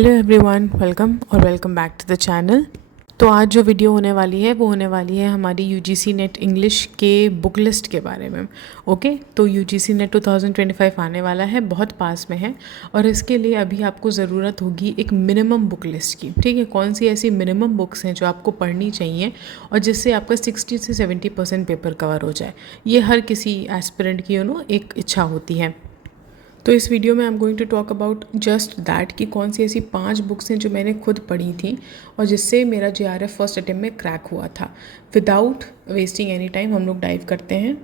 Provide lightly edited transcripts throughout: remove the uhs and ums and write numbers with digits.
Hello everyone, welcome back to the channel. तो आज जो वीडियो होने वाली है वो होने वाली है हमारी यूजीसी नेट इंग्लिश के बुक लिस्ट के बारे में। ओके, तो यूजीसी नेट 2025 आने वाला है, बहुत पास में है। और इसके लिए अभी आपको ज़रूरत होगी एक मिनिमम बुक लिस्ट की। ठीक है, कौन सी ऐसी मिनिमम बुक्स हैं जो आपको पढ़नी चाहिए और जिससे आपका 60 से 70% पेपर कवर हो जाए। ये हर किसी एस्पिरेंट की एक इच्छा होती है। तो इस वीडियो में I am going to talk about just that कि कौन सी ऐसी 5 बुक्स हैं जो मैंने खुद पढ़ी थी और जिससे मेरा जेआरएफ फर्स्ट अटेम्प्ट में क्रैक हुआ था। विदाउट वेस्टिंग एनी टाइम हम लोग डाइव करते हैं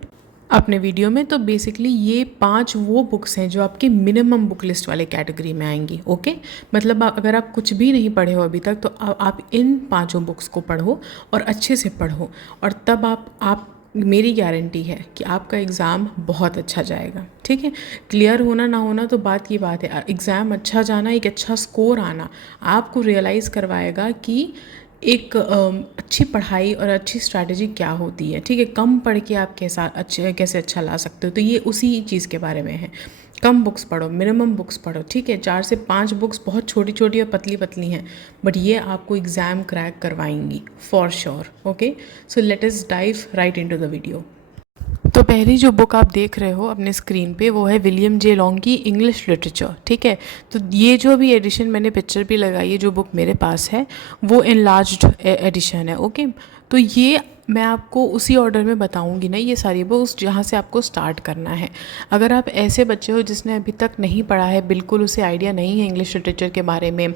अपने वीडियो में। तो बेसिकली ये 5 वो बुक्स हैं जो आपके मिनिमम बुक लिस्ट वाले कैटेगरी में आएंगी। ओके, मतलब अगर आप कुछ भी नहीं पढ़े हो अभी तक तो आप इन 5 बुक्स को पढ़ो और अच्छे से पढ़ो, और तब आप मेरी गारंटी है कि आपका एग्ज़ाम बहुत अच्छा जाएगा। ठीक है, क्लियर होना ना होना तो बात की बात है, एग्ज़ाम अच्छा जाना, एक अच्छा स्कोर आना आपको रियलाइज़ करवाएगा कि एक अच्छी पढ़ाई और अच्छी स्ट्रैटेजी क्या होती है। ठीक है, कम पढ़ के आप कैसे अच्छा ला सकते हो, तो ये उसी चीज़ के बारे में है। कम बुक्स पढ़ो, मिनिमम बुक्स पढ़ो। ठीक है, 4 से 5 बुक्स बहुत छोटी छोटी और पतली पतली हैं, बट ये आपको एग्ज़ाम क्रैक करवाएंगी for sure. Okay, so let us dive right into the video. तो पहली जो बुक आप देख रहे हो अपने स्क्रीन पे वो है विलियम जे लॉन्ग की इंग्लिश लिटरेचर। ठीक है, तो ये जो भी एडिशन मैंने पिक्चर भी लगाई है, जो बुक मेरे पास है वो एनलार्ज्ड एडिशन है। ओके, तो ये मैं आपको उसी ऑर्डर में बताऊंगी ना, ये सारी बुक्स जहाँ से आपको स्टार्ट करना है। अगर आप ऐसे बच्चे हो जिसने अभी तक नहीं पढ़ा है, बिल्कुल उसे आइडिया नहीं है इंग्लिश लिटरेचर के बारे में,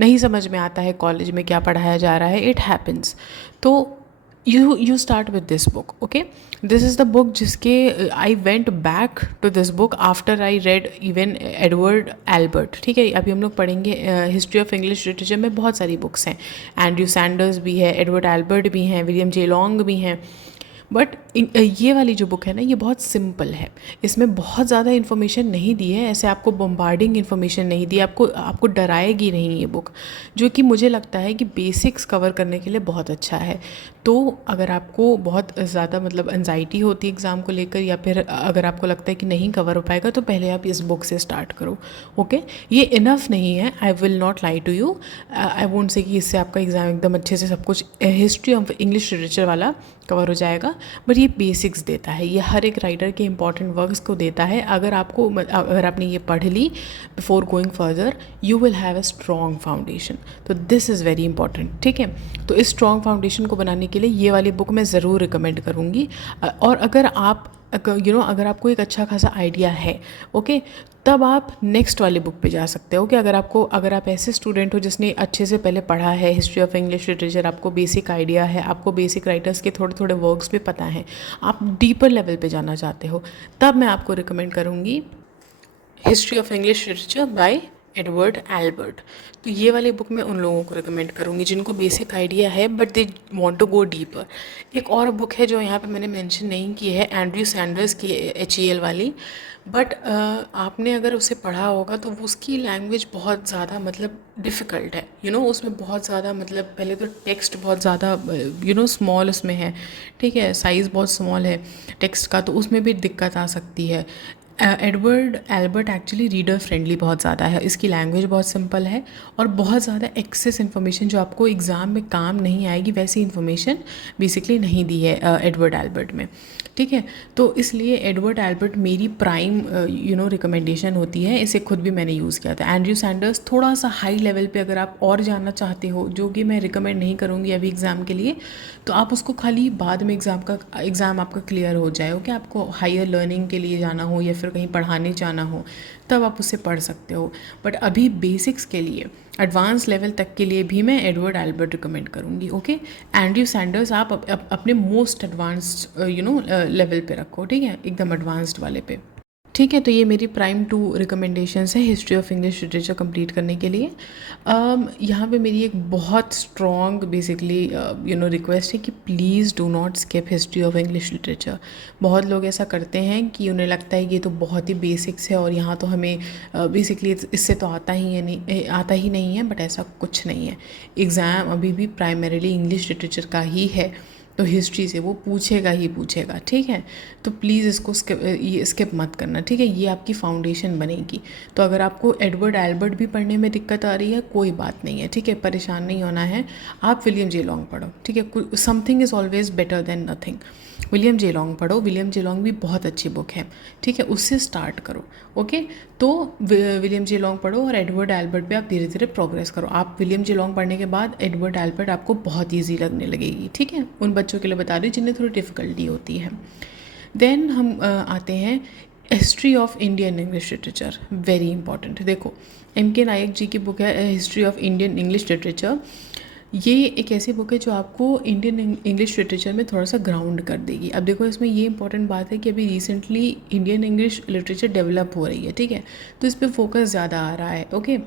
नहीं समझ में आता है कॉलेज में क्या पढ़ाया जा रहा है, इट हैपन्स, तो you start with this book. Okay, this is the book जिसके I went back to this book after I read even Edward Albert. ठीक है, अभी हम लोग पढ़ेंगे हिस्ट्री ऑफ इंग्लिश लिटरेचर में बहुत सारी बुक्स हैं, एंड्रयू सैंडर्स भी है, एडवर्ड एल्बर्ट भी हैं, विलियम जे लॉन्ग भी हैं। बट ये वाली जो बुक है ना, ये बहुत सिंपल है, इसमें बहुत ज़्यादा इन्फॉर्मेशन नहीं दी है, ऐसे आपको बम्बार्डिंग इन्फॉर्मेशन नहीं दी, आपको डराएगी नहीं ये बुक, जो कि मुझे लगता है कि बेसिक्स कवर करने के लिए बहुत अच्छा है। तो अगर आपको बहुत ज़्यादा मतलब एंजाइटी होती है एग्ज़ाम को लेकर, या फिर अगर आपको लगता है कि नहीं कवर हो पाएगा, तो पहले आप इस बुक से स्टार्ट करो। ओके, ये इनफ नहीं है, I will not lie to you, I won't say कि इससे आपका एग्ज़ाम एकदम अच्छे से सब कुछ हिस्ट्री ऑफ इंग्लिश लिटरेचर वाला कवर हो जाएगा, बट ये बेसिक्स देता है, ये हर एक राइटर के इंपॉर्टेंट वर्क्स को देता है। अगर आपने ये पढ़ ली before going further, you will have a strong foundation, तो दिस इज़ वेरी इंपॉर्टेंट। ठीक है, तो इस स्ट्रॉन्ग फाउंडेशन को बनाने के लिए ये वाली बुक मैं ज़रूर रिकमेंड करूँगी। और अगर आपको एक अच्छा खासा आइडिया है, ओके, तब आप नेक्स्ट वाली बुक पे जा सकते हो कि अगर आप ऐसे स्टूडेंट हो जिसने अच्छे से पहले पढ़ा है हिस्ट्री ऑफ इंग्लिश लिटरेचर, आपको बेसिक आइडिया है, आपको बेसिक राइटर्स के थोड़े थोड़े वर्क्स भी पता हैं, आप डीपर लेवल पे जाना चाहते हो, तब मैं आपको रिकमेंड करूँगी history of English literature bye Edward Albert. तो ये वाली बुक मैं उन लोगों को रिकमेंड करूँगी जिनको बेसिक आइडिया है but they want to go deeper. एक और बुक है जो यहाँ पे मैंने मेंशन नहीं की है, एंड्रयू सैंडर्स की HEL वाली, बट आपने अगर उसे पढ़ा होगा तो उसकी लैंग्वेज बहुत ज़्यादा मतलब डिफ़िकल्ट है। उसमें बहुत ज़्यादा मतलब पहले तो टेक्स्ट बहुत ज़्यादा स्मॉल उसमें है। ठीक है, साइज़ बहुत स्मॉल है टेक्स्ट का, तो उसमें भी दिक्कत आ सकती है। Edward Albert actually reader friendly बहुत ज़्यादा है, इसकी लैंग्वेज बहुत सिंपल है और बहुत ज़्यादा एक्सेस इन्फॉर्मेशन जो आपको एग्ज़ाम में काम नहीं आएगी वैसी इन्फॉर्मेशन बेसिकली नहीं दी है एडवर्ड एल्बर्ट में। ठीक है, तो इसलिए एडवर्ड एल्बर्ट मेरी प्राइम रिकमेंडेशन होती है, इसे खुद भी मैंने यूज़ किया था। एंड्रयू सैंडर्स थोड़ा सा हाई लेवल पे अगर आप और जानना चाहते हो, जो कि मैं रिकमेंड नहीं करूँगी अभी एग्ज़ाम के लिए, तो आप उसको खाली बाद में एग्ज़ाम आपका क्लियर हो जाए, ओके, आपको हायर लर्निंग के लिए जाना हो या फिर कहीं पढ़ाने जाना हो, तब आप उसे पढ़ सकते हो। बट अभी बेसिक्स के लिए, एडवांस लेवल तक के लिए भी मैं एडवर्ड एल्बर्ट रिकमेंड करूँगी। ओके, एंड्रयू सैंडर्स आप अपने मोस्ट एडवांस्ड लेवल पे रखो, ठीक है, एकदम एडवांस्ड वाले पे। ठीक है, तो ये मेरी प्राइम 2 रिकमेंडेशंस है history of English literature complete करने के लिए। यहाँ पे मेरी एक बहुत स्ट्रॉन्ग बेसिकली रिक्वेस्ट है कि please do not skip history of English literature. बहुत लोग ऐसा करते हैं कि उन्हें लगता है कि ये तो बहुत ही बेसिक्स है और यहाँ तो हमें बेसिकली इससे तो आता ही नहीं है, बट ऐसा कुछ नहीं है। एग्ज़ाम अभी भी प्राइमरीली इंग्लिश लिटरेचर का ही है, तो हिस्ट्री से वो पूछेगा ही पूछेगा, ठीक है। तो प्लीज़ इसको स्किप मत करना, ठीक है। ये आपकी फाउंडेशन बनेगी। तो अगर आपको एडवर्ड एल्बर्ट भी पढ़ने में दिक्कत आ रही है, कोई बात नहीं है, ठीक है, परेशान नहीं होना है। आप विलियम जे लॉन्ग पढ़ो, ठीक है। Something is always better than nothing. William J long पढ़ो, विलियम जे लॉन्ग भी बहुत अच्छी बुक है, ठीक है, उससे स्टार्ट करो। ओके, तो विलियम जे लॉन्ग पढ़ो और एडवर्ड एल्बर्ट पे आप धीरे धीरे प्रोग्रेस करो। आप विलियम जे लॉन्ग पढ़ने के बाद एडवर्ड एल्बर्ट आपको बहुत ईजी लगने लगेगी, ठीक है। उन बच्चों के लिए बता रही हूँ जिन्हें थोड़ी डिफ़िकल्टी होती है। देन हम आते हैं history of Indian English literature, very important. देखो, M.K. नायक जी की बुक है history of Indian English literature. ये एक ऐसी बुक है जो आपको इंडियन इंग्लिश लिटरेचर में थोड़ा सा ग्राउंड कर देगी। अब देखो, इसमें ये इंपॉर्टेंट बात है कि अभी recently Indian English literature develop हो रही है, ठीक है। तो इस पर फोकस ज़्यादा आ रहा है, ओके,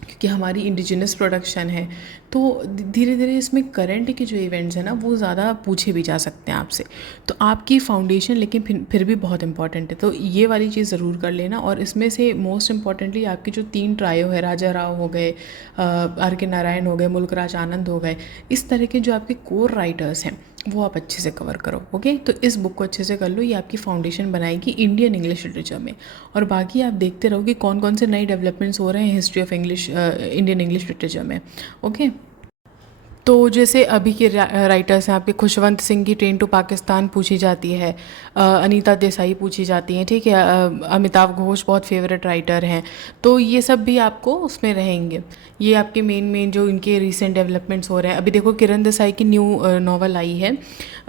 क्योंकि हमारी इंडिजिनस प्रोडक्शन है। तो धीरे धीरे इसमें करंट के जो इवेंट्स हैं ना, वो ज़्यादा पूछे भी जा सकते हैं आपसे। तो आपकी फाउंडेशन लेकिन फिर भी बहुत इंपॉर्टेंट है, तो ये वाली चीज़ ज़रूर कर लेना। और इसमें से मोस्ट इंपॉर्टेंटली आपकी जो 3 ट्रायो है, राजा राव हो गए, R.K. नारायण हो गए, मुल्कराज आनंद हो गए, इस तरह के जो आपके कोर राइटर्स हैं वो आप अच्छे से कवर करो। ओके, तो इस बुक को अच्छे से कर लो, ये आपकी फाउंडेशन बनाएगी इंडियन इंग्लिश लिटरेचर में। और बाकी आप देखते रहो कि कौन कौन से नए डेवलपमेंट्स हो रहे हैं history of English Indian English literature में। ओके, तो जैसे अभी के राइटर्स हैं आपके, खुशवंत सिंह की ट्रेन टू पाकिस्तान पूछी जाती है, अनीता देसाई पूछी जाती हैं, ठीक है, अमिताभ घोष बहुत फेवरेट राइटर हैं। तो ये सब भी आपको उसमें रहेंगे। ये आपके मेन जो इनके रिसेंट डेवलपमेंट्स हो रहे हैं। अभी देखो, किरण देसाई की न्यू नॉवल आई है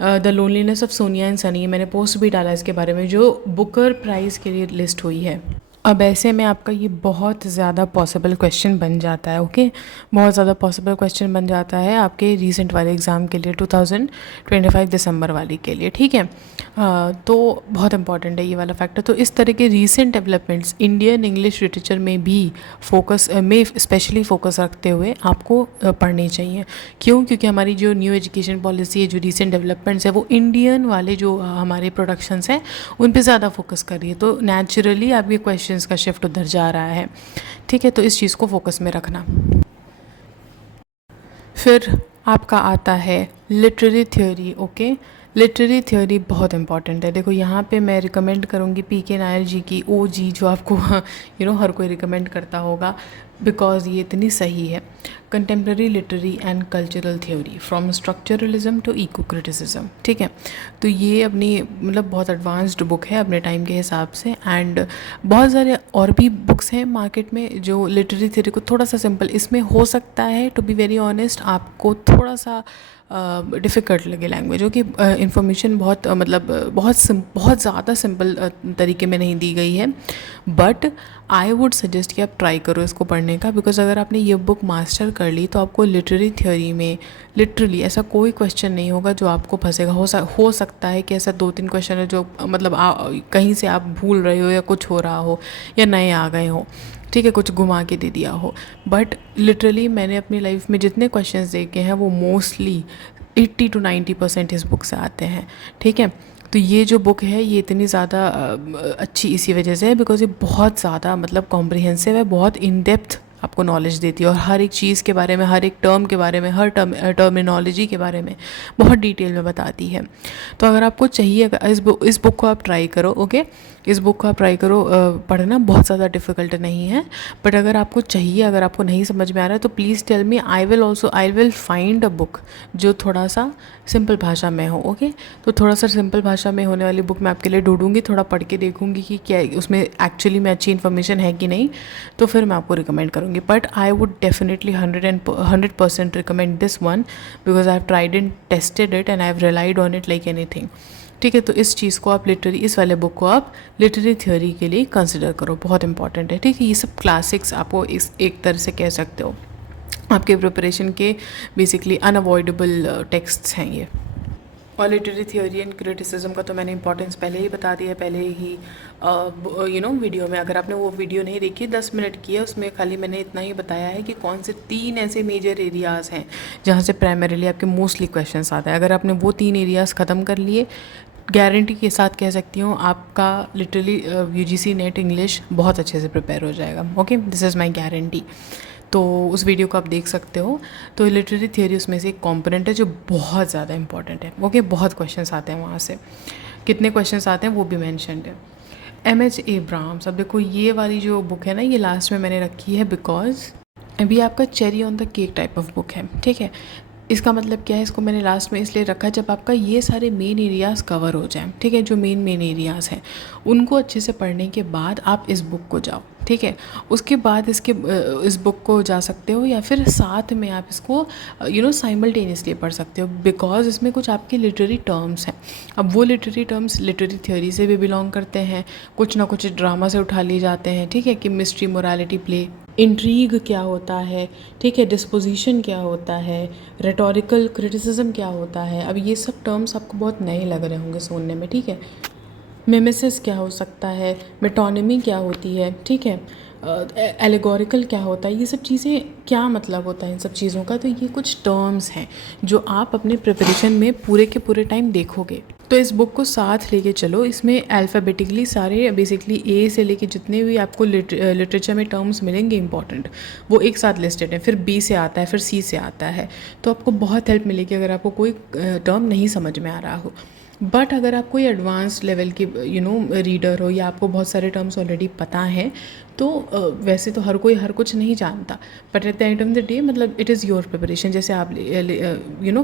the loneliness of Sonia and Sunny, मैंने पोस्ट भी डाला इसके बारे में, जो बुकर प्राइज़ के लिए लिस्ट हुई है। अब ऐसे में आपका ये बहुत ज़्यादा पॉसिबल क्वेश्चन बन जाता है, ओके, बहुत ज़्यादा पॉसिबल क्वेश्चन बन जाता है आपके रीसेंट वाले एग्ज़ाम के लिए, 2025 दिसंबर वाली के लिए, ठीक है। तो बहुत इंपॉर्टेंट है ये वाला फैक्टर। तो इस तरह के recent developments Indian English literature में भी स्पेशली फोकस रखते हुए आपको पढ़ने चाहिए। क्यों? क्योंकि हमारी जो न्यू एजुकेशन पॉलिसी है, जो रीसेंट डेवलपमेंट्स है, वो इंडियन वाले जो हमारे प्रोडक्शंस हैं उन पे ज़्यादा फोकस कर रही है। तो नेचुरली आपके क्वेश्चंस का शिफ्ट उधर जा रहा है, ठीक है। तो इस चीज़ को फोकस में रखना। फिर आपका आता है literary theory, okay. Literary theory बहुत इंपॉर्टेंट है। देखो, यहाँ पे मैं रिकमेंड करूँगी P.K. नायर जी की OG, जो आपको हर कोई रिकमेंड करता होगा, बिकॉज ये इतनी सही है। Contemporary literary and cultural theory from structuralism to eco criticism, ठीक है। तो ये अपनी बहुत एडवांस्ड बुक है अपने टाइम के हिसाब से। एंड बहुत सारे और भी बुक्स हैं मार्केट में जो लिटरेरी थ्योरी को थोड़ा सा सिंपल, इसमें हो सकता है टू बी वेरी ऑनेस्ट आपको थोड़ा सा डिफ़िकल्ट लगे लैंग्वेज, हो कि इन्फॉर्मेशन बहुत ज़्यादा सिंपल तरीके में नहीं दी गई है। बट आई वुड सजेस्ट कि आप ट्राई करो इसको पढ़ने का, बिकॉज अगर आपने ये बुक मास्टर कर ली तो आपको लिटरेरी थ्योरी में लिटरली ऐसा कोई क्वेश्चन नहीं होगा जो आपको फंसेगा। हो सकता है कि ऐसा 2-3 क्वेश्चन है जो कहीं से आप भूल रहे हो या कुछ हो रहा हो या नए आ गए हो, ठीक है, कुछ घुमा के दे दिया हो। बट लिटरली मैंने अपनी लाइफ में जितने क्वेश्चंस देखे हैं वो मोस्टली 80 to 90% इस बुक से आते हैं, ठीक है। तो ये जो बुक है ये इतनी ज़्यादा अच्छी इसी वजह से है, बिकॉज ये बहुत ज़्यादा कॉम्प्रिहेंसिव है, बहुत इन डेप्थ आपको नॉलेज देती है और हर एक चीज़ के बारे में, हर एक टर्म के बारे में, हर टर्मिनोलॉजी के बारे में बहुत डिटेल में बताती है। तो अगर आपको चाहिए, इस बुक को आप ट्राई करो, ओके। इस बुक को आप ट्राई करो पढ़ना, बहुत ज़्यादा डिफ़िकल्ट नहीं है। बट अगर आपको चाहिए, अगर आपको नहीं समझ में आ रहा है तो please tell me, I will find a book जो थोड़ा सा सिंपल भाषा में हो, ओके। तो थोड़ा सा सिंपल भाषा में होने वाली बुक मैं आपके लिए ढूंढूंगी, थोड़ा पढ़ के देखूंगी कि क्या उसमें एक्चुअली में अच्छी इन्फॉर्मेशन है कि नहीं, तो फिर मैं आपको रिकमेंड करूँगी। But I would definitely 100% recommend this one, because I have tried and tested it and I have relied on it like anything, ठीक है। तो इस चीज़ को आप इस वाले बुक को आप लिटरेरी थ्योरी के लिए कंसिडर करो, बहुत इंपॉर्टेंट है, ठीक है। ये सब क्लासिक्स आपको इस एक तरह से कह सकते हो, आपके प्रिपरेशन के बेसिकली अनअवॉइडेबल टेक्स्ट्स हैं ये। और लिटरेरी थ्योरी एंड क्रिटिसिज्म का तो मैंने इंपॉर्टेंस पहले ही बता दिया है, पहले ही वीडियो में। अगर आपने वो वीडियो नहीं देखी, 10 मिनट की है, उसमें खाली मैंने इतना ही बताया है कि कौन से 3 ऐसे मेजर एरियाज़ हैं जहाँ से प्राइमरीली आपके मोस्टली क्वेश्चंस आते हैं। अगर आपने वो 3 एरियाज़ ख़त्म कर लिए, गारंटी के साथ कह सकती हूँ आपका लिटरली UGC नेट इंग्लिश बहुत अच्छे से प्रिपेयर हो जाएगा, okay, this is my guarantee. तो उस वीडियो को आप देख सकते हो। तो लिटरेरी थियोरी उसमें से एक कॉम्पोनेंट है जो बहुत ज़्यादा इंपॉर्टेंट है। ओके, बहुत क्वेश्चंस आते हैं वहाँ से, कितने क्वेश्चंस आते हैं वो भी मैंशनड है। एम.एच. एब्राहम्स, अब देखो ये वाली जो बुक है ना, ये लास्ट में मैंने रखी है बिकॉज अभी आपका cherry on the cake type of book है, ठीक है। इसका मतलब क्या है, इसको मैंने लास्ट में इसलिए रखा जब आपका ये सारे मेन एरियाज़ कवर हो जाएं, ठीक है। जो मेन एरियाज़ हैं उनको अच्छे से पढ़ने के बाद आप इस बुक को जाओ, ठीक है। उसके बाद इस बुक को जा सकते हो या फिर साथ में आप इसको साइमल्टेनियसली पढ़ सकते हो, बिकॉज इसमें कुछ आपके लिटरेरी टर्म्स हैं। अब वो लिटरेरी टर्म्स लिटरेरी थ्योरी से भी बिलोंग करते हैं, कुछ ना कुछ ड्रामा से उठा लिए जाते हैं, ठीक है। कि मिस्ट्री, मोरालिटी प्ले, इंट्रीग क्या होता है, ठीक है, डिस्पोजिशन क्या होता है, रेटोरिकल क्रिटिसिज्म क्या होता है। अब ये सब टर्म्स आपको बहुत नए लग रहे होंगे सुनने में, ठीक है। मिमेसिस क्या हो सकता है, मेटोनिमी क्या होती है, ठीक है, एलेगोरिकल क्या होता है, ये सब चीज़ें क्या मतलब होता है इन सब चीज़ों का। तो ये कुछ टर्म्स हैं जो आप अपने प्रिपरेशन में पूरे के पूरे टाइम देखोगे। तो इस बुक को साथ लेके चलो, इसमें अल्फ़ाबेटिकली सारे बेसिकली ए से लेके जितने भी आपको लिटरेचर में टर्म्स मिलेंगे इंपॉर्टेंट, वो एक साथ लिस्टेड है। फिर बी से आता है, फिर सी से आता है, तो आपको बहुत हेल्प मिलेगी अगर आपको कोई टर्म नहीं समझ में आ रहा हो। बट अगर आप कोई एडवांस लेवल के रीडर हो या आपको बहुत सारे टर्म्स ऑलरेडी पता हैं, तो वैसे तो हर कोई हर कुछ नहीं जानता, but at the end of the day मतलब इट इज़ योर प्रिपरेशन, जैसे आप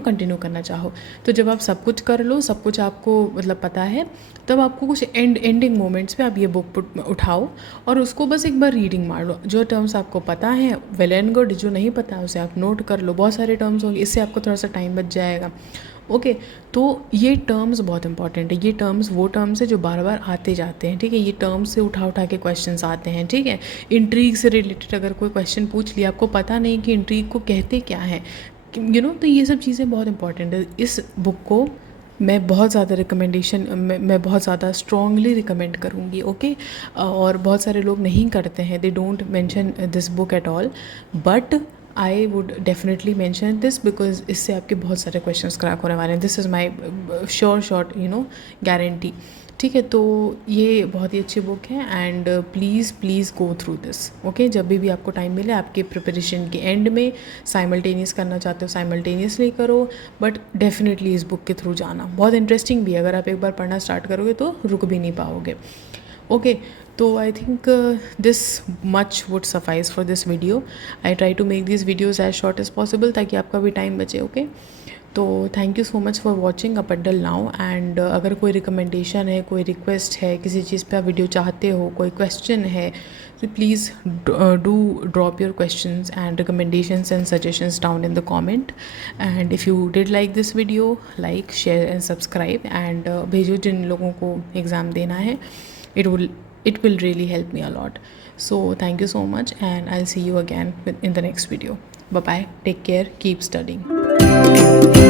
कंटिन्यू करना चाहो। तो जब आप सब कुछ कर लो, सब कुछ आपको मतलब पता है, तब आपको कुछ एंडिंग मोमेंट्स पे आप ये बुक उठाओ और उसको बस एक बार रीडिंग मार लो। जो टर्म्स आपको पता है वेल एंड गुड, जो नहीं पता है उसे आप नोट कर लो। बहुत सारे टर्म्स होंगे, इससे आपको थोड़ा सा टाइम बच जाएगा। ओके, तो ये टर्म्स बहुत इंपॉर्टेंट है। ये टर्म्स वो टर्म्स है जो बार बार आते जाते हैं, ठीक है। ये टर्म्स से उठा के क्वेश्चंस आते हैं, ठीक है। इंट्रीग से रिलेटेड अगर कोई क्वेश्चन पूछ लिया, आपको पता नहीं कि इंट्रीग को कहते क्या है, तो ये सब चीज़ें बहुत इंपॉर्टेंट है। इस बुक को मैं बहुत ज़्यादा मैं बहुत ज़्यादा स्ट्रांगली रिकमेंड करूँगी, ओके। और बहुत सारे लोग नहीं करते हैं, they don't mention this book at all, but I would definitely mention this because इससे आपके बहुत सारे क्वेश्चंस क्रैक होने वाले हैं। This is my short guarantee, ठीक है। तो ये बहुत ही अच्छी बुक है and please go through this, okay. जब भी आपको टाइम मिले, आपके प्रिपरेशन के एंड में साइमल्टेनियस करना चाहते हो साइमल्टेनियसली करो, बट डेफिनेटली इस बुक के थ्रू जाना। बहुत इंटरेस्टिंग भी है, अगर आप एक बार पढ़ना स्टार्ट करोगे तो रुक भी नहीं पाओगे, ओके। तो I think this much would suffice for this video. I try to make this videos as short as possible ताकि आपका भी टाइम बचे, ओके। तो thank you so much for watching up till now. And अगर कोई recommendation है, कोई request है, किसी चीज़ पे आप वीडियो चाहते हो, कोई क्वेश्चन है, तो please do drop your questions and recommendations and suggestions down in the comment. And if you did like this video, like, share and subscribe and भेजो जिन लोगों को एग्ज़ाम देना है। It will really help me a lot. So thank you so much and I'll see you again in the next video. Bye bye, take care, keep studying.